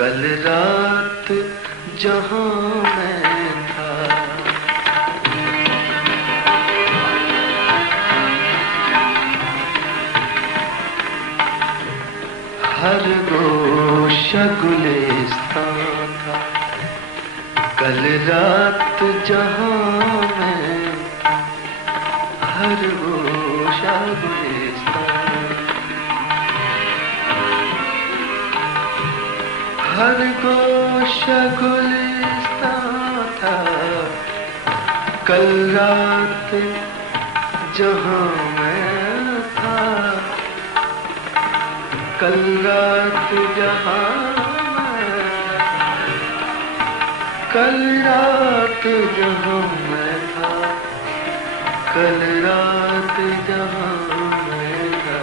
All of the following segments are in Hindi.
कल रात जहां मैं था, हर गोशा गुलिस्तान था। कल रात जहां मैं, हर गोशा गुलिस्तान, हर गोशा गुलिस्तान था। कल रात जहां मैं था, कल रात जहां मैं, कल रात जहां मैं था, कल रात जहां मैं था,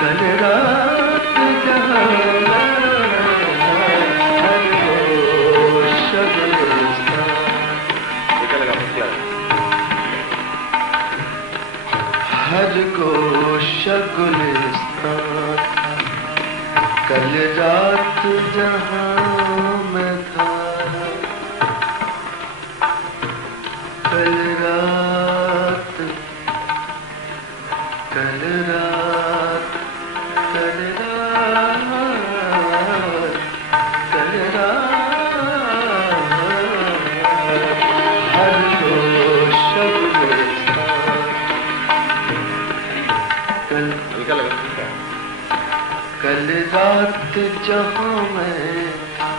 कल रात जहां मैं था, हर गोशा गुलिस्तान, हर गोशा गुलिस्तान था। कल रात जहां मैं था, कल रात, कल रात, कल रात, कल रात, हर गोशा गुलिस्तान, कल रात जहां मैं था,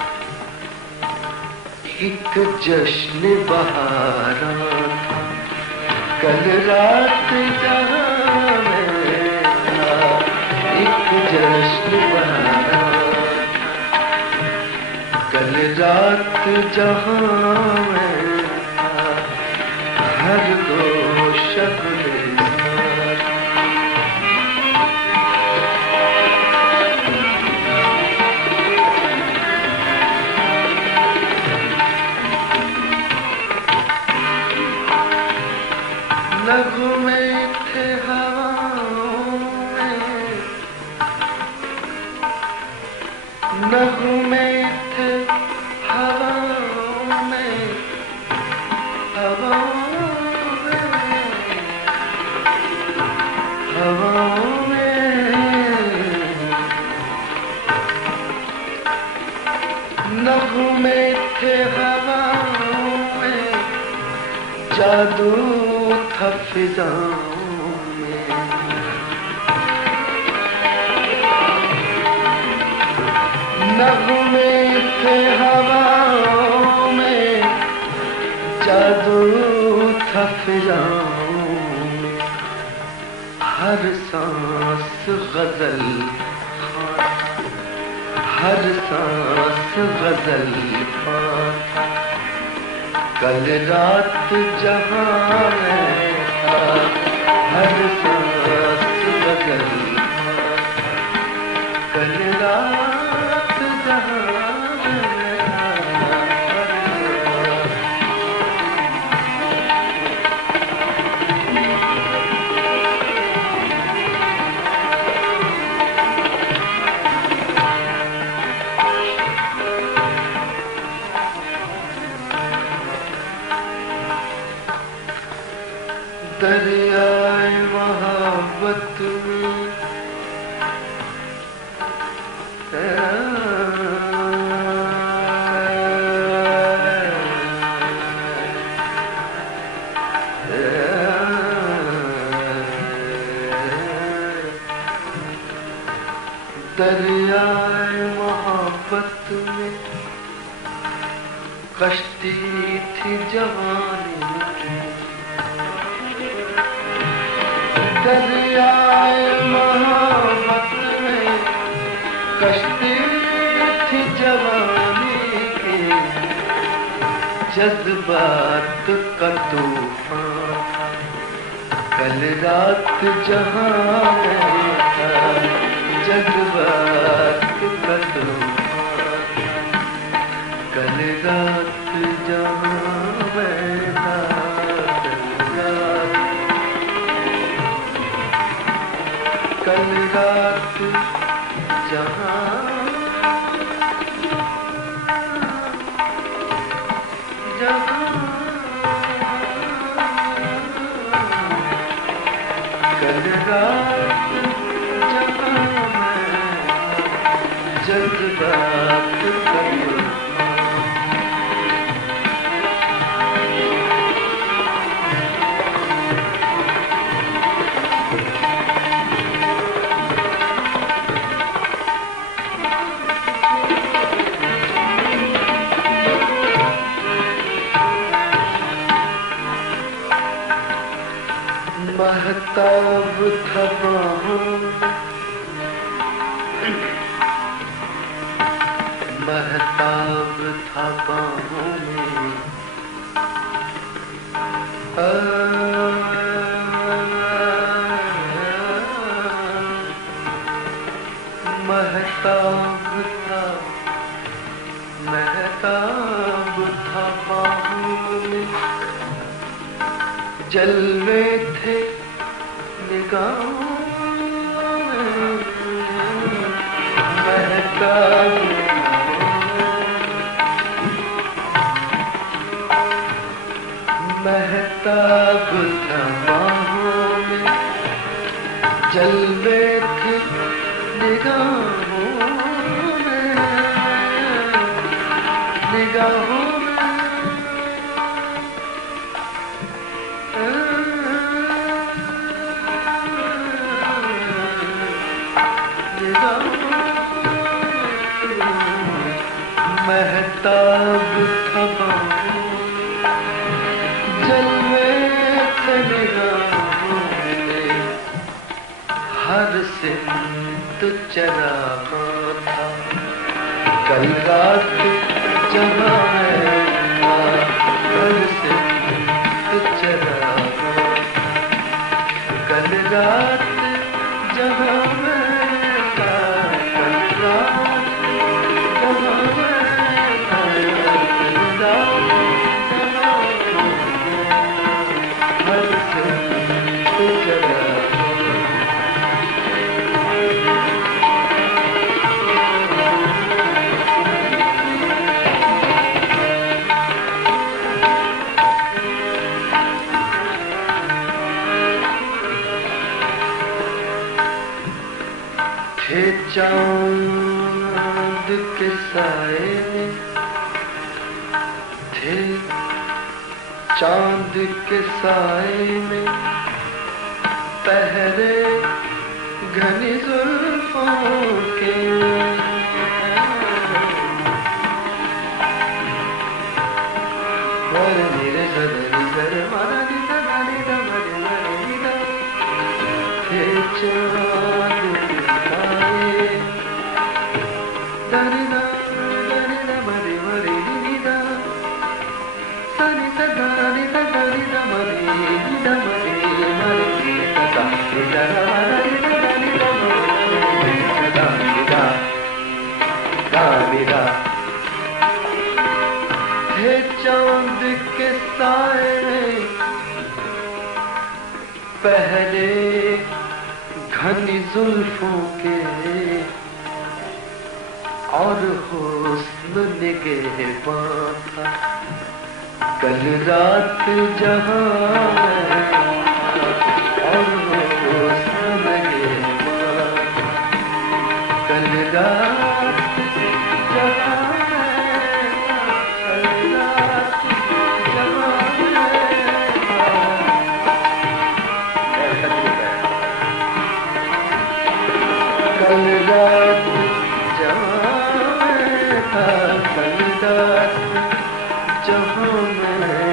एक जश्न बहारा था। कल रात जहां मैं था, एक जश्न बहारा था। कल रात जहां मैं था, हर गोशा गुलिस्तान, नगमे थे हवाओं में, नगमे थे हवाओं में, हवाओं में, हवाओं में, नगमे थे हवाओं में, जादू था फिजाओं में, नगमे थे हवाओं में, जादू था फिजाओं में, हर सांस गजल खां, हर सांस गजल खां। कल रात जहां मैं था, हर सांस गजल खां। कल रात जहां मैं था, दरियाए मोहब्बत में दरियाए मोहब्बत में कश्ती थी जवानी की, दरियाए मोहब्बत में कश्ती थी जवानी की, जज्बात का तूफान था। कल रात जहां मैं था, जज्बात का तूफान था। कल रात जहां मैं था, कल रात जहां जज्बात का महताब था बाहों महताब था बाहों में महताब था बाहों में जलवे थे निगाहों में महताब था बाहों में जलवे थे निगाहों में महताब था बाहों जलवे थे निगाहों में हर सिमत चरागा था कल रात जहाँ मैं था हर सिमत चरागा कल रात जहाँ मैं था कल रात जहाँ थे चांद के साए में थे चांद के साए में पहरे घनी जुल्फों के मेरे सदरी सर मारा नीता गाली दा मरे मरे नीता थे चांद के साए दरी दा मरे मरे नीता सनी सदा नीता दरी दा मरे नीता मरे मरे नीता नीता मारा नीता नीता नीता नीता नीता थे चांद के साए में पहले घनी जुल्फों के और हुस्न निगहबां था कल रात जहाँ और हुस्न निगहबां कल रात जहाँ कल रात जहाँ था कल रात जहाँ मैं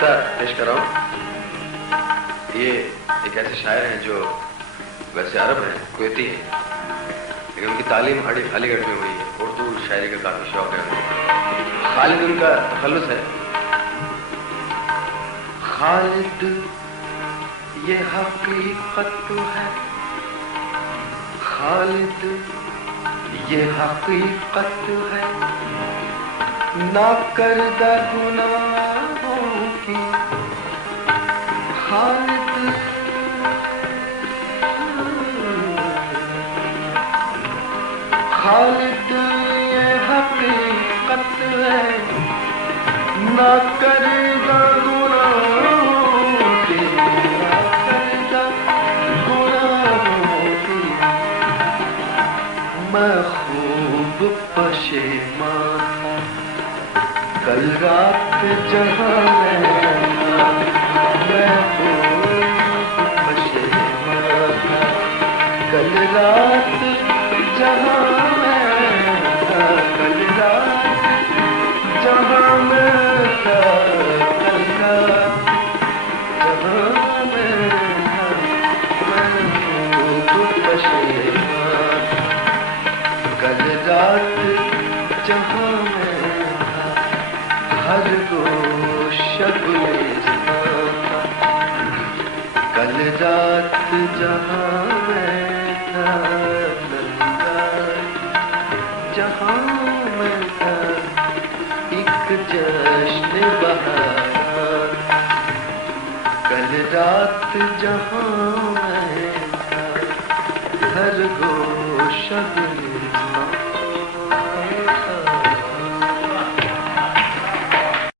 था पेश कर रहा हूं। ये एक ऐसे शायर हैं जो वैसे अरब हैं, कुवैती हैं, लेकिन उनकी तालीम अलीगढ़ में हुई है। उर्दू शायरी का काफी शौक है। खालिद उनका तखल्लुस है। खालिद ये हकीकत है खालिद, ये हकीकत है ना करदा गुनाहों की खालिद। खालिद ये हकीकत है ना करदा गुनाहों की, ना करदा गुनाहों की। मैं खूब पशेमान था कल रात जहाँ मैं खूब पशेमान था कल रात जहाँ मैं था, कल रात जहाँ मैं था, कल रात जहाँ मैं था, मैं खूब पशेमान कल रात जहाँ मैं था, हर गोशा गुलिस्तां था। कल रात जहाँ मैं था, कल रात जहाँ मैं था, एक जश्न बहार। कल रात जहाँ मैं था, हर गोशा